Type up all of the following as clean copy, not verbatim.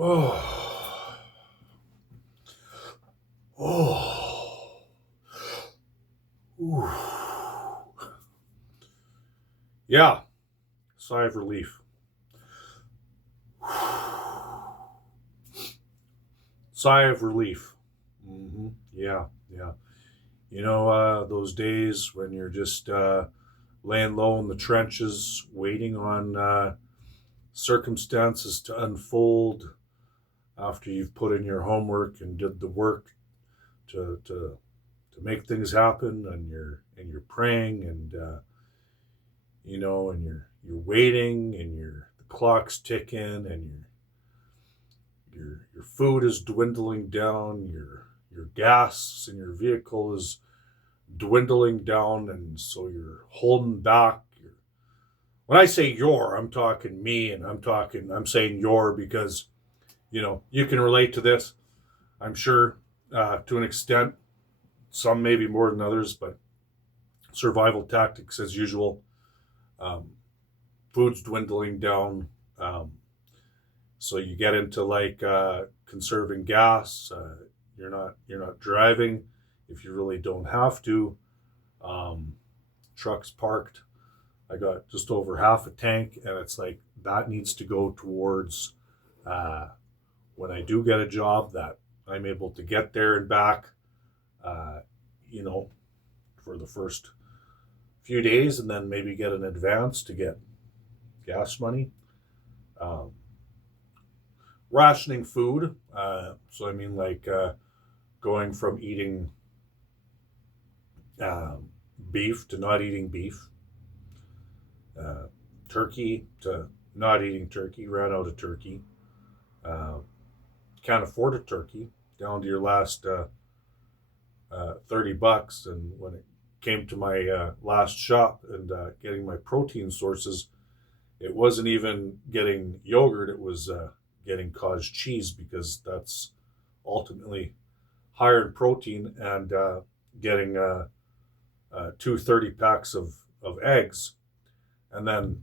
Oh, oh, ooh. Yeah, sigh of relief. Sigh of relief. Yeah, yeah. Those days when you're just laying low in the trenches, waiting on circumstances to unfold after you've put in your homework and did the work to make things happen, and you're praying, and you're waiting, and the clock's ticking, and your food is dwindling down, your gas in your vehicle is dwindling down, and so you're holding back. When I say your, I'm talking me, and I'm saying your because you can relate to this. I'm sure to an extent, some maybe more than others, but survival tactics as usual. Um, Food's dwindling down. So you get into like conserving gas. You're not driving if you really don't have to. Um, Trucks parked. I got just over half a tank, and it's like that needs to go towards uh, when I do get a job that I'm able to get there and back. Uh, you know, for the first few days, and then maybe get an advance to get gas money. Um, Rationing food. So I mean, like going from eating um, beef to not eating beef, uh, turkey to not eating turkey. Ran out of turkey. Uh, can't afford a turkey. Down to your last $30, and when it came to my last shop and getting my protein sources, it wasn't even getting yogurt. It was getting cottage cheese because that's ultimately higher in protein, and getting two 30 packs of eggs, and then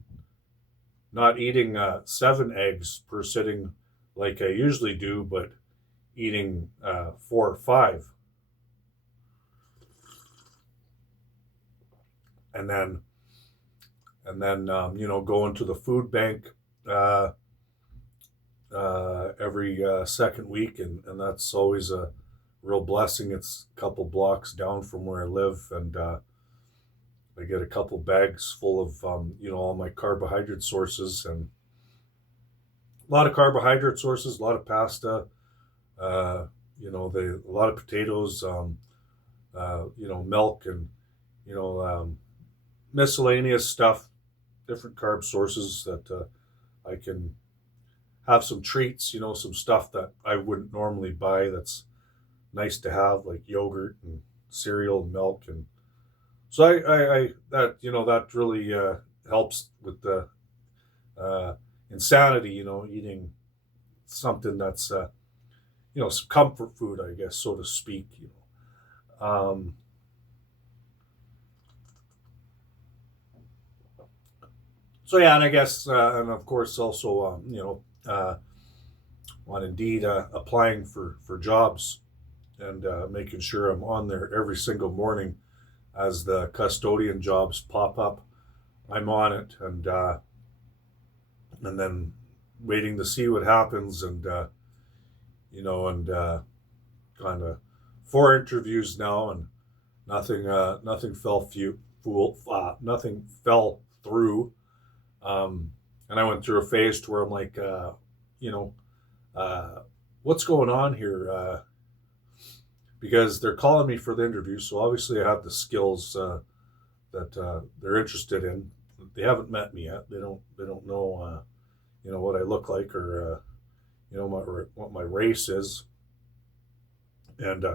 not eating 7 eggs per sitting like I usually do, but eating 4 or 5, and then going to the food bank uh, every second week, and that's always a real blessing. It's a couple blocks down from where I live, and I get a couple bags full of all my carbohydrate sources, and a lot of carbohydrate sources, a lot of pasta, a lot of potatoes, milk, and you know miscellaneous stuff, different carb sources that I can have some treats, some stuff that I wouldn't normally buy that's nice to have, like yogurt and cereal and milk. And so I that, that really helps with the uh, insanity, eating something that's, some comfort food, I guess, so to speak. So yeah, and I guess, and of course also, on Indeed, applying for jobs, and making sure I'm on there every single morning as the custodian jobs pop up. I'm on it, and then waiting to see what happens, and kind of 4 interviews now, and nothing nothing fell through. And I went through a phase to where I'm like, you know, uh, what's going on here? Because they're calling me for the interview, so obviously I have the skills that they're interested in. They haven't met me yet. They don't know what I look like, or what my race is, and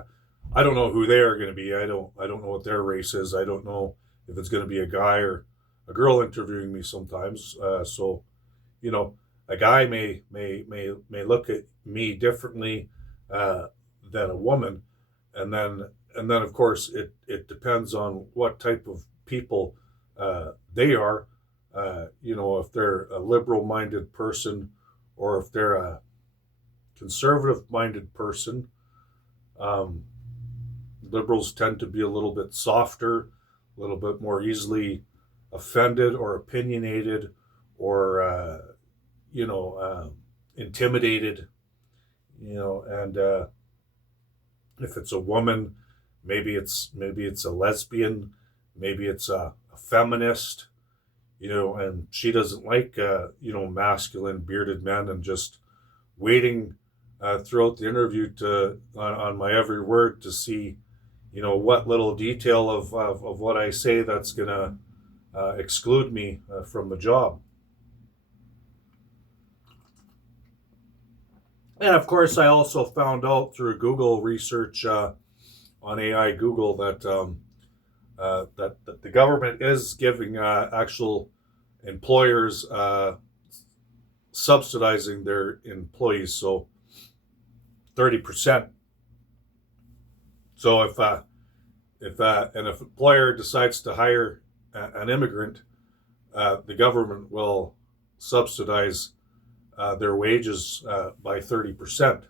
I don't know who they are going to be. I don't know what their race is. I don't know if it's going to be a guy or a girl interviewing me sometimes. So you know, a guy may look at me differently uh, than a woman, and then of course it depends on what type of people they are. If they're a liberal minded person, or if they're conservative-minded person. Liberals tend to be a little bit softer, a little bit more easily offended or opinionated or, intimidated, and if it's a woman, maybe it's a lesbian, maybe it's a feminist, and she doesn't like, masculine bearded men, and just waiting throughout the interview on my every word to see, what little detail of what I say that's going to exclude me from the job. And of course, I also found out through Google research on AI Google that that the government is giving actual employers subsidizing their employees, so 30%. So if an employer decides to hire an immigrant, the government will subsidize their wages by 30%.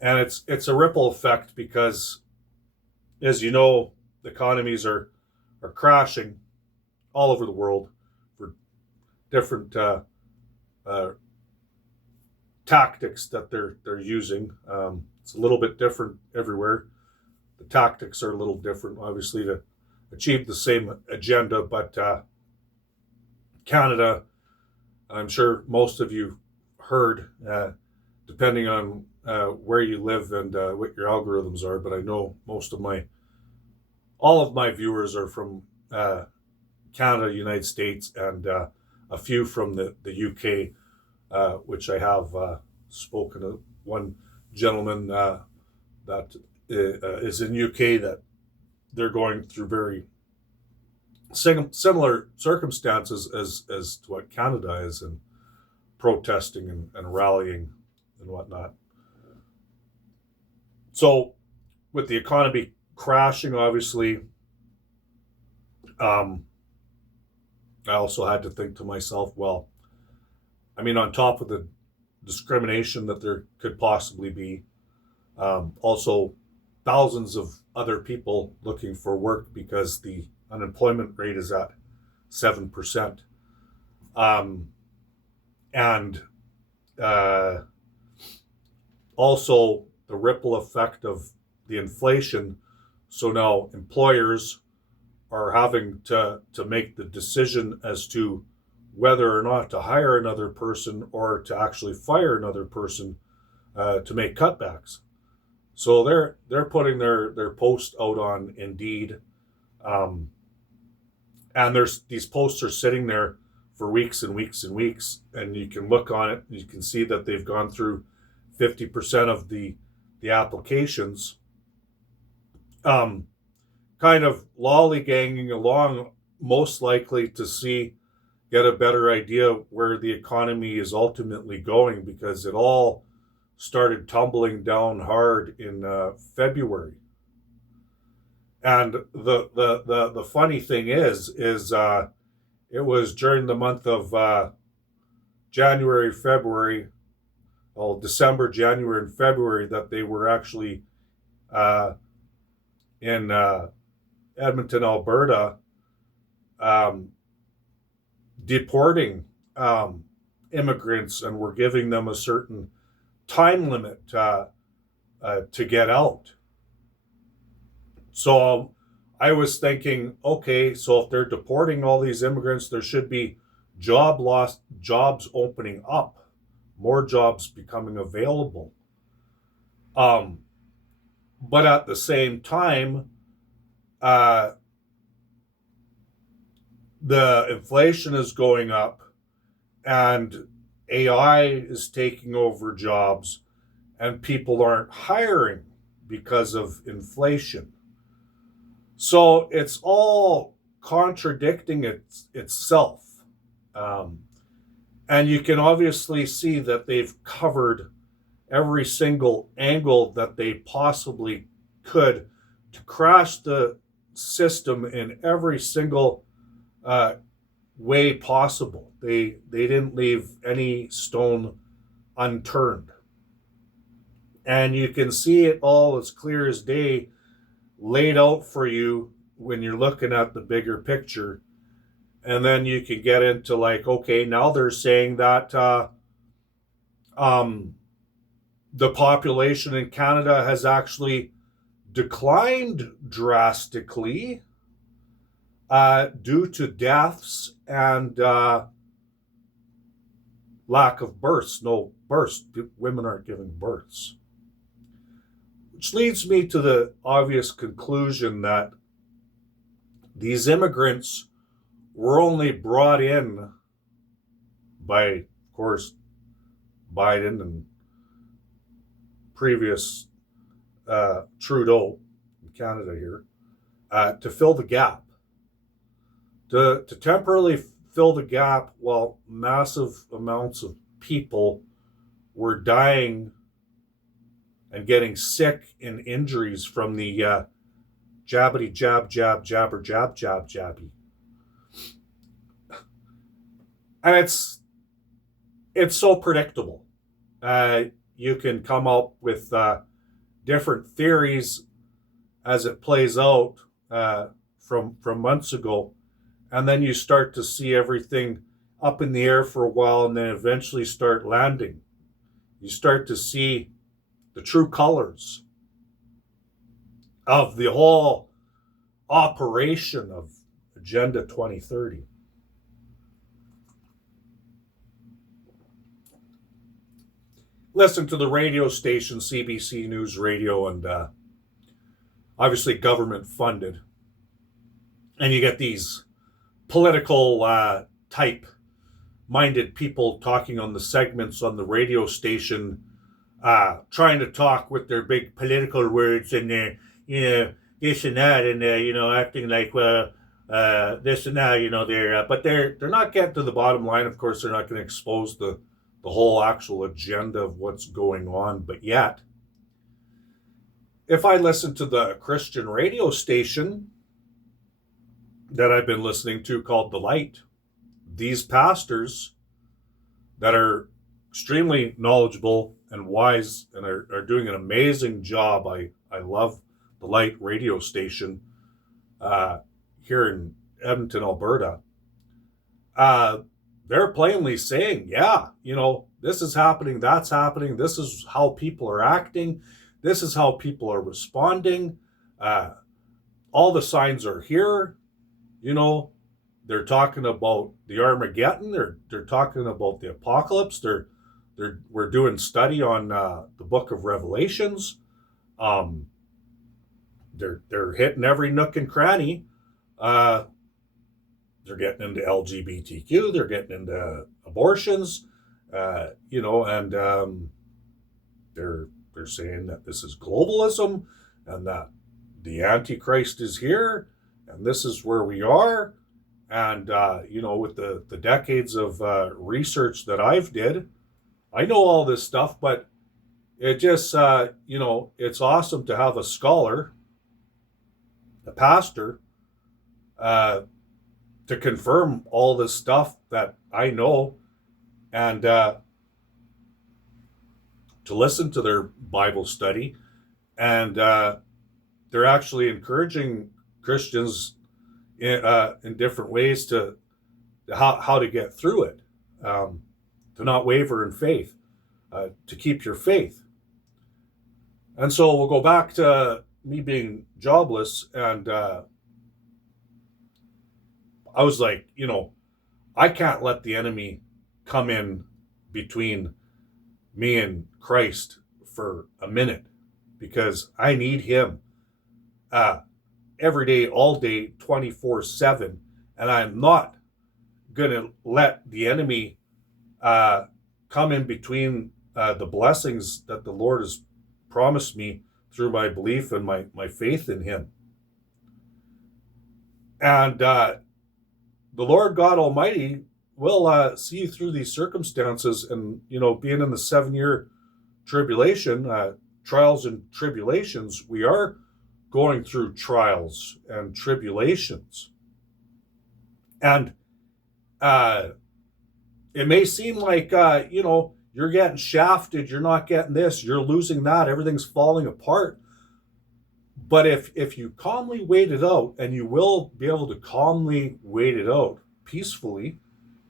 And it's a ripple effect because, as you know, the economies are crashing all over the world for different tactics that they're using. It's a little bit different everywhere. The tactics are a little different, obviously, to achieve the same agenda, but Canada, I'm sure most of you heard, depending on where you live and what your algorithms are, but I know all of my viewers are from Canada, United States, and a few from the UK, which I have spoken to one gentleman that is in UK that they're going through very similar circumstances as to what Canada is, and protesting and rallying and whatnot. So with the economy crashing, obviously, I also had to think to myself, well, I mean, on top of the discrimination that there could possibly be, also thousands of other people looking for work because the unemployment rate is at 7%. And also the ripple effect of the inflation. So now employers are having to make the decision as to whether or not to hire another person or to actually fire another person to make cutbacks. So they're putting their post out on Indeed, and these posts are sitting there for weeks and weeks and weeks, and you can look on it and you can see that they've gone through 50% of the applications, kind of lollygagging along, most likely to get a better idea where the economy is ultimately going, because it all started tumbling down hard in February. And the funny thing is it was during the month of January, February, December, January, and February that they were actually in Edmonton, Alberta, deporting immigrants, and were giving them a certain time limit to get out. So I was thinking, okay, so if they're deporting all these immigrants, there should be jobs opening up, more jobs becoming available. But at the same time, the inflation is going up, and AI is taking over jobs, and people aren't hiring because of inflation. So it's all contradicting itself. And you can obviously see that they've covered every single angle that they possibly could to crash the system in every single way possible. They didn't leave any stone unturned. And you can see it all as clear as day laid out for you when you're looking at the bigger picture. And then you can get into like, okay, now they're saying that the population in Canada has actually declined drastically due to deaths and lack of births. No births. Women aren't giving births. Which leads me to the obvious conclusion that these immigrants were only brought in by, of course, Biden and previous Trudeau in Canada here, to fill the gap, to temporarily fill the gap while massive amounts of people were dying and getting sick and injuries from the jabbity jab jab jabber jab jab jabby. And it's so predictable. You can come up with different theories as it plays out from months ago, and then you start to see everything up in the air for a while, and then eventually start landing. You start to see the true colors of the whole operation of Agenda 2030. Listen to the radio station, CBC News Radio, and obviously government funded. And you get these political type minded people talking on the segments on the radio station, trying to talk with their big political words and their, this and that, and acting like this and that, but they're not getting to the bottom line. Of course, they're not going to expose the whole actual agenda of what's going on. But yet, if I listen to the Christian radio station that I've been listening to called The Light, these pastors that are extremely knowledgeable and wise and are doing an amazing job. I love The Light radio station here in Edmonton, Alberta. They're plainly saying, this is happening, that's happening, this is how people are acting, this is how people are responding. All the signs are here. They're talking about the Armageddon. They're talking about the apocalypse. We're doing study on the book of Revelations. They're hitting every nook and cranny. They're getting into LGBTQ. They're getting into abortions. And they're saying that this is globalism and that the Antichrist is here and this is where we are. And, with the decades of research that I've did, I know all this stuff, but it just, it's awesome to have a scholar, a pastor, to confirm all this stuff that I know and to listen to their Bible study. And they're actually encouraging Christians in different ways to how to get through it, to not waver in faith, to keep your faith. And so we'll go back to me being jobless, and I was like, I can't let the enemy come in between me and Christ for a minute, because I need him every day, all day, 24/7. And I'm not going to let the enemy come in between the blessings that the Lord has promised me through my belief and my faith in him. And the Lord God Almighty will see you through these circumstances. And, being in the 7-year tribulation, trials and tribulations, we are going through trials and tribulations. And it may seem like, you're you're getting shafted, you're not getting this, you're losing that, everything's falling apart. But if you calmly wait it out, and you will be able to calmly wait it out peacefully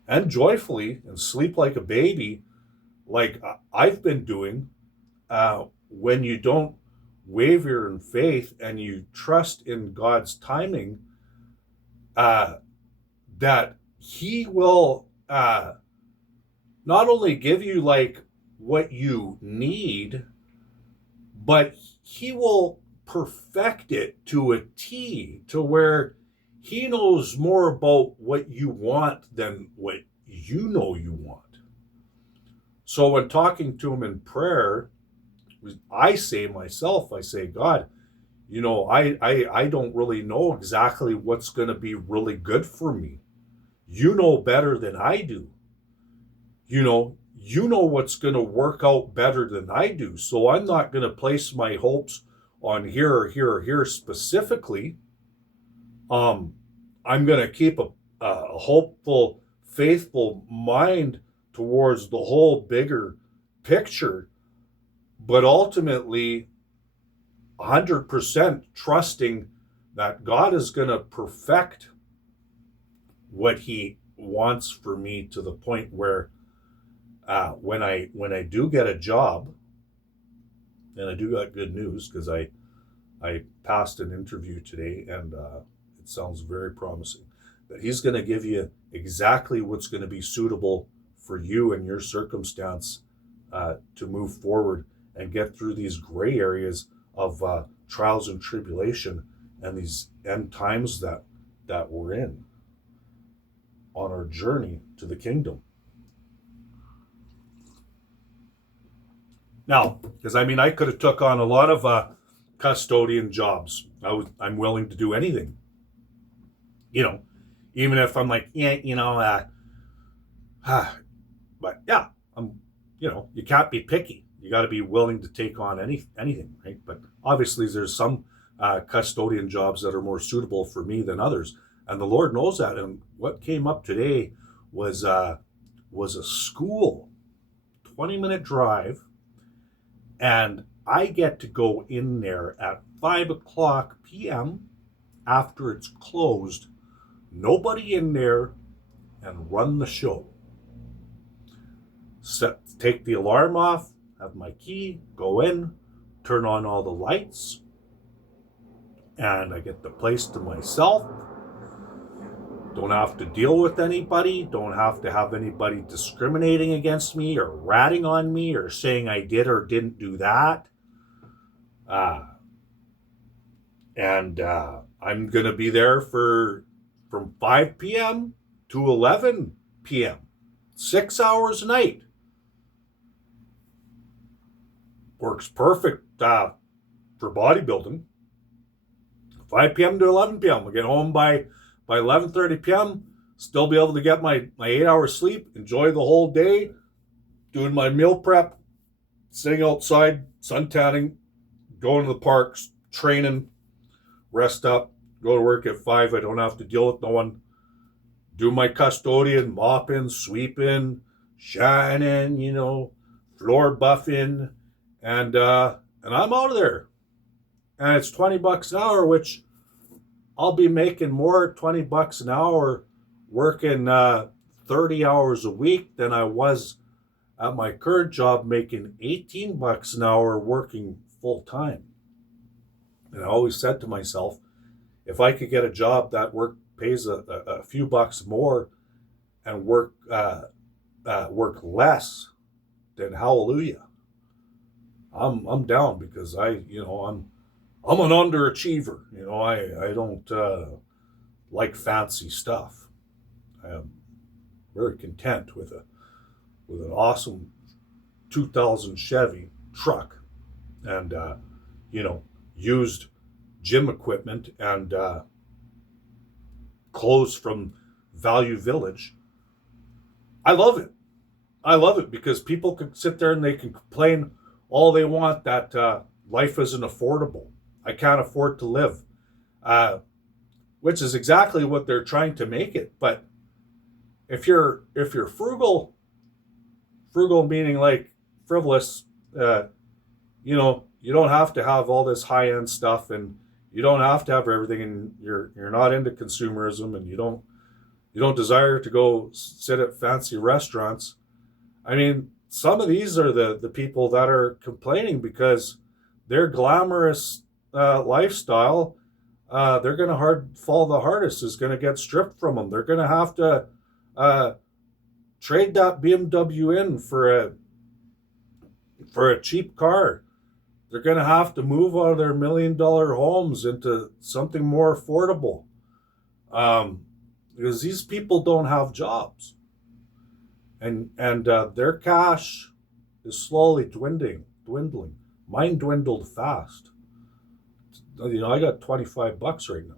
and joyfully and sleep like a baby, like I've been doing, when you don't waver in faith and you trust in God's timing, that He will not only give you like what you need, but He will perfect it to a T, to where He knows more about what you want than what you know you want. So when talking to Him in prayer, I say, God, I don't really know exactly what's going to be really good for me. You know better than I do. You know what's going to work out better than I do. So I'm not going to place my hopes on here or here or here specifically. I'm going to keep a hopeful, faithful mind towards the whole bigger picture, but ultimately 100% trusting that God is going to perfect what He wants for me, to the point where when I do get a job, and I do got good news, because I passed an interview today, and it sounds very promising, that He's going to give you exactly what's going to be suitable for you and your circumstance, to move forward and get through these gray areas of trials and tribulation and these end times that we're in on our journey to the kingdom. Now, because I could have took on a lot of custodian jobs. I'm willing to do anything. Even if I'm like, but yeah, you can't be picky. You got to be willing to take on anything, right? But obviously, there's some custodian jobs that are more suitable for me than others, and the Lord knows that. And what came up today was a school, 20-minute drive, and I get to go in there at 5:00 p.m. after it's closed, nobody in there, and run the show. Take the alarm off, have my key, go in, turn on all the lights, and I get the place to myself. Don't have to deal with anybody, don't have to have anybody discriminating against me or ratting on me or saying I did or didn't do that. And I'm going to be there from 5 p.m. to 11 p.m. 6 hours a night. Works perfect for bodybuilding. 5 p.m. to 11 p.m. We'll get home by 11:30 p.m. Still be able to get my 8 hours sleep, enjoy the whole day, doing my meal prep, sitting outside, sun tanning, going to the parks, training, rest up, go to work at 5. I don't have to deal with no one. Do my custodian, mopping, sweeping, shining, floor buffing, and I'm out of there. And it's $20 an hour, which I'll be making more $20 an hour working 30 hours a week than I was at my current job making $18 an hour working full time. And I always said to myself, if I could get a job that pays a few bucks more and work less, then hallelujah. I'm down, because I'm an underachiever. I don't like fancy stuff. I am very content with an awesome 2000 Chevy truck, and used gym equipment and clothes from Value Village. I love it because people can sit there and they can complain all they want that life isn't affordable. I can't afford to live, which is exactly what they're trying to make it. But if you're frugal meaning like frivolous. You don't have to have all this high-end stuff, and you don't have to have everything, and you're not into consumerism, and you don't desire to go sit at fancy restaurants. I mean, some of these are the people that are complaining because their glamorous lifestyle, they're going to fall the hardest, is going to get stripped from them. They're going to have to trade that BMW in for a cheap car. They're going to have to move out of their $1 million homes into something more affordable, because these people don't have jobs, and their cash is slowly dwindling. Mine dwindled fast. I got $25 right now.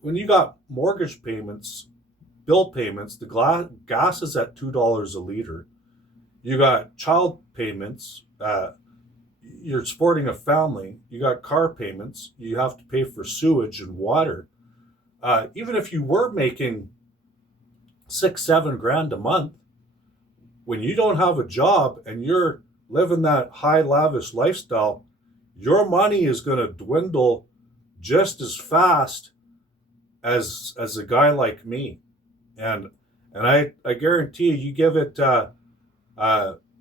When you got mortgage payments, bill payments, the gas is at $2 a liter. You got child payments. You're supporting a family. You got car payments. You have to pay for sewage and water. Even if you were making $6-7 grand a month, when you don't have a job and you're living that high lavish lifestyle, your money is going to dwindle just as fast as a guy like me. And I guarantee you give it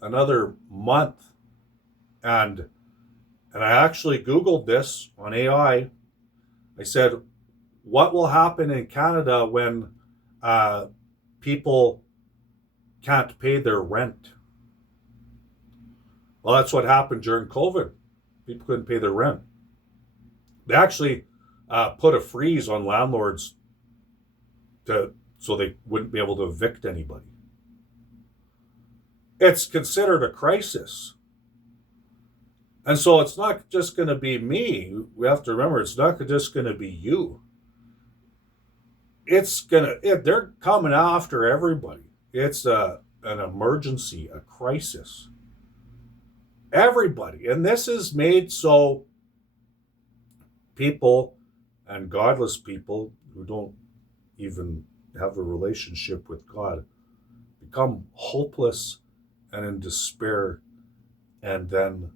another month, and I actually Googled this on AI. I said, what will happen in Canada when people can't pay their rent? Well, that's what happened during COVID. People couldn't pay their rent. They actually put a freeze on landlords so they wouldn't be able to evict anybody. It's considered a crisis. And so it's not just going to be me. We have to remember, it's not just going to be you. They're coming after everybody. It's an emergency, a crisis. Everybody. And this is made so people and godless people who don't even have a relationship with God become hopeless and in despair, and then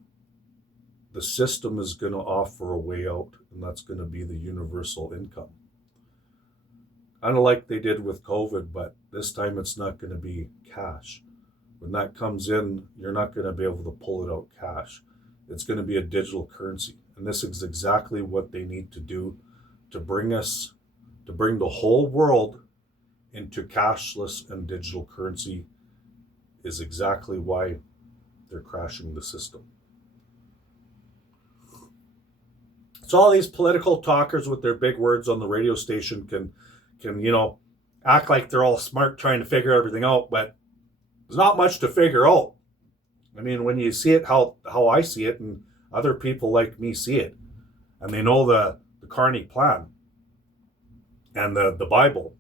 the system is going to offer a way out, and that's going to be the universal income. Kind of like they did with COVID, but this time it's not going to be cash. When that comes in, you're not going to be able to pull it out cash. It's going to be a digital currency, and this is exactly what they need to do to bring the whole world into cashless and digital currency. Is exactly why they're crashing the system. So all these political talkers with their big words on the radio station can act like they're all smart trying to figure everything out, but there's not much to figure out. I mean, when you see it how I see it, and other people like me see it, and they know the Carney plan and the Bible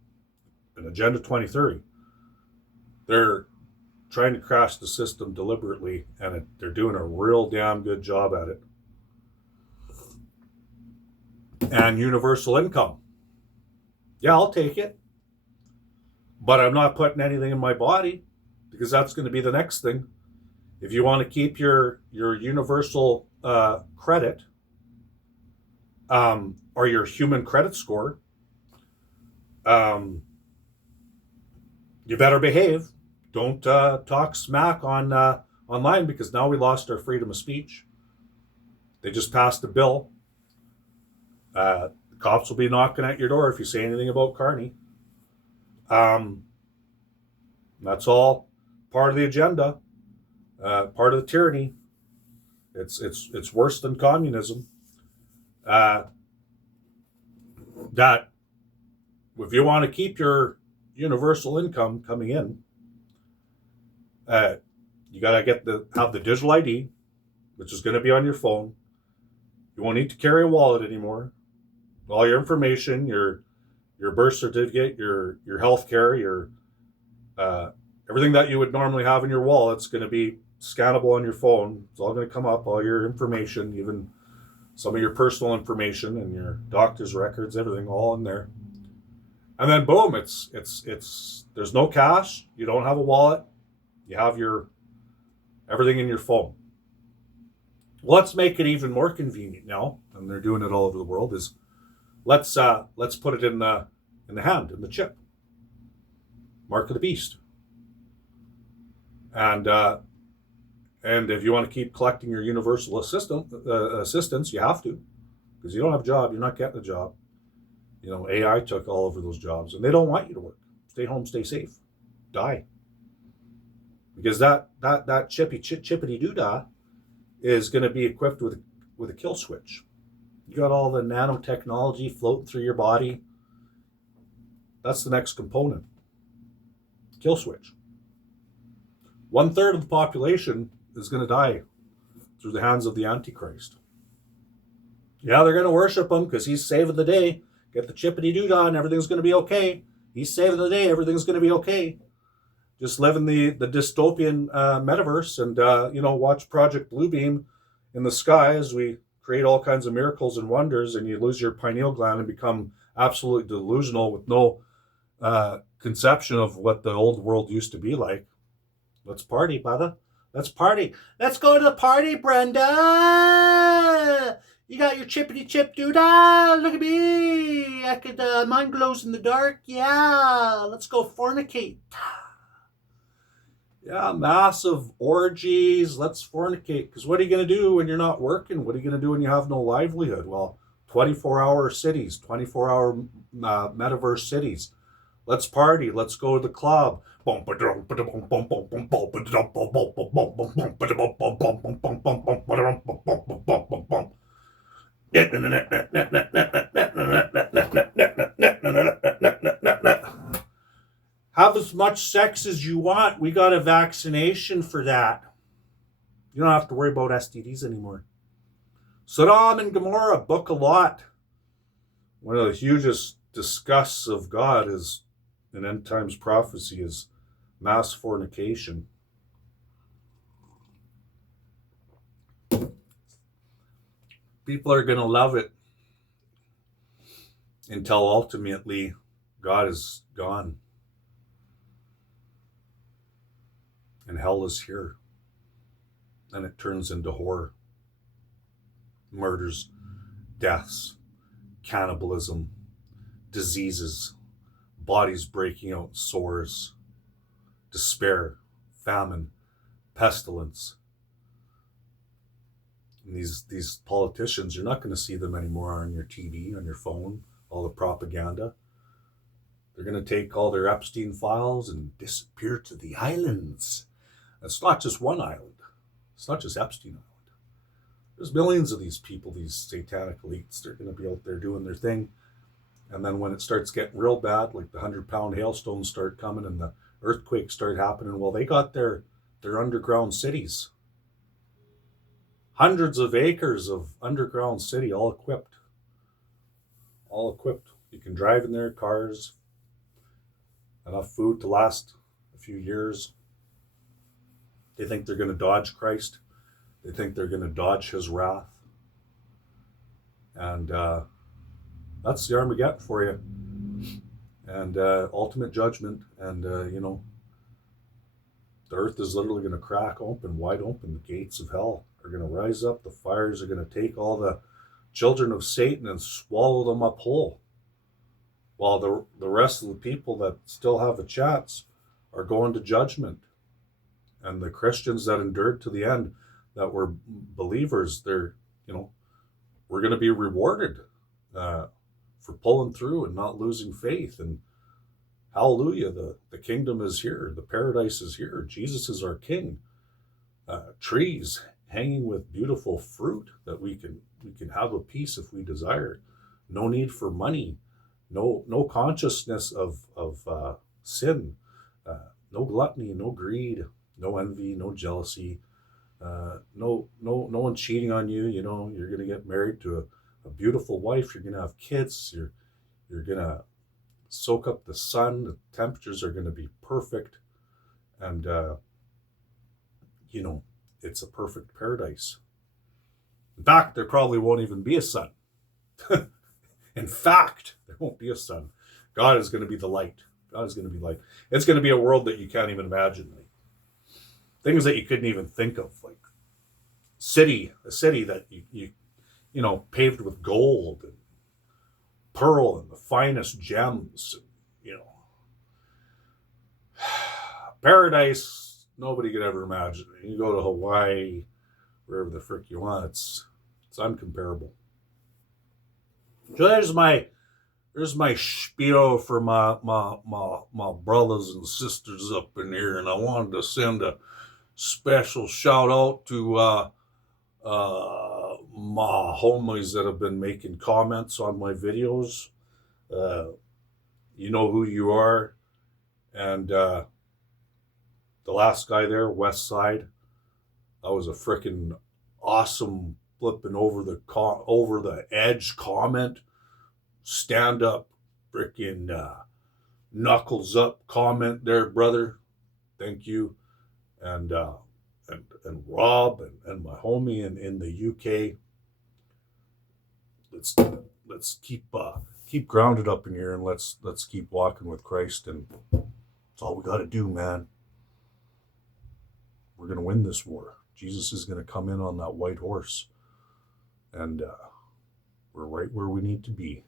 and Agenda 2030, they're trying to crash the system deliberately, and they're doing a real damn good job at it. And universal income. Yeah, I'll take it. But I'm not putting anything in my body, because that's going to be the next thing. If you want to keep your universal credit or your human credit score, you better behave. Don't talk smack on online, because now we lost our freedom of speech. They just passed a bill. The cops will be knocking at your door if you say anything about Carney. That's all part of the agenda, part of the tyranny. It's worse than communism. That if you want to keep your universal income coming in, you gotta have the digital ID, which is going to be on your phone. You won't need to carry a wallet anymore. All your information, your birth certificate, your health care, your everything that you would normally have in your wallet's going to be scannable on your phone. It's all going to come up, all your information, even some of your personal information and your doctor's records, everything all in there. And then boom, it's there's no cash. You don't have a wallet. You have your everything in your phone. Well, let's make it even more convenient now, and they're doing it all over the world. Is let's put it in the hand, in the chip, mark of the beast, and if you want to keep collecting your universal assistance, you have to, because you don't have a job, you're not getting a job. You know, AI took all over those jobs, and they don't want you to work. Stay home, stay safe, die, because that chippity doodah is going to be equipped with a kill switch. You got all the nanotechnology floating through your body. That's the next component. Kill switch. 1/3 of the population is going to die through the hands of the Antichrist. Yeah, they're going to worship him because he's saving the day. Get the chippity doodah and everything's going to be okay. He's saving the day. Everything's going to be okay. Just live in the dystopian metaverse and, watch Project Bluebeam in the sky as we create all kinds of miracles and wonders, and you lose your pineal gland and become absolutely delusional with no conception of what the old world used to be like. Let's party, brother. Let's party. Let's go to the party, Brenda. You got your chippity chip doodah. Look at me. I could, mine glows in the dark. Yeah. Let's go fornicate. Yeah, massive orgies. Let's fornicate. Because what are you going to do when you're not working? What are you going to do when you have no livelihood? Well, 24-hour cities, 24-hour metaverse cities. Let's party. Let's go to the club. Have as much sex as you want. We got a vaccination for that. You don't have to worry about STDs anymore. Sodom and Gomorrah, book a lot. One of the hugest disgusts of God is in end times prophecy is mass fornication. People are going to love it until ultimately God is gone. And hell is here. And it turns into horror. Murders, deaths, cannibalism, diseases, bodies breaking out in sores, despair, famine, pestilence. And these politicians, you're not going to see them anymore on your TV, on your phone, all the propaganda. They're going to take all their Epstein files and disappear to the islands. It's not just one island. It's not just Epstein Island. There's millions of these people, these satanic elites. They're going to be out there doing their thing. And then when it starts getting real bad, like the 100-pound hailstones start coming and the earthquakes start happening, well, they got their underground cities. Hundreds of acres of underground city, all equipped. All equipped. You can drive in their cars. Enough food to last a few years. They think they're going to dodge Christ. They think they're going to dodge his wrath. And that's the Armageddon for you. And ultimate judgment. And, the earth is literally going to crack open, wide open. The gates of hell are going to rise up. The fires are going to take all the children of Satan and swallow them up whole. While the rest of the people that still have a chance are going to judgment. And the Christians that endured to the end, that were believers, we're going to be rewarded for pulling through and not losing faith. And hallelujah, the kingdom is here. The paradise is here. Jesus is our king. Trees hanging with beautiful fruit that we can have a peace if we desire. No need for money. No consciousness of sin. No gluttony, no greed. No envy, no jealousy, no one cheating on you. You're going to get married to a beautiful wife. You're going to have kids. You're going to soak up the sun. The temperatures are going to be perfect. And, it's a perfect paradise. In fact, there probably won't even be a sun. In fact, there won't be a sun. God is going to be the light. God is going to be light. It's going to be a world that you can't even imagine. things that you couldn't even think of, like a city that you know, paved with gold and pearl and the finest gems, and, you know, paradise nobody could ever imagine. You go to Hawaii, wherever the frick you want, it's uncomparable. So there's my spiel for my brothers and sisters up in here, and I wanted to send a special shout out to my homies that have been making comments on my videos. You know who you are, and the last guy there, West Side, that was a freaking awesome flipping over the edge comment, stand up, freaking knuckles up comment there, brother. Thank you, and Rob and my homie in the UK. Let's keep grounded up in here, and let's keep walking with Christ, and that's all we got to do, man. We're gonna win this war. Jesus is gonna come in on that white horse, and we're right where we need to be.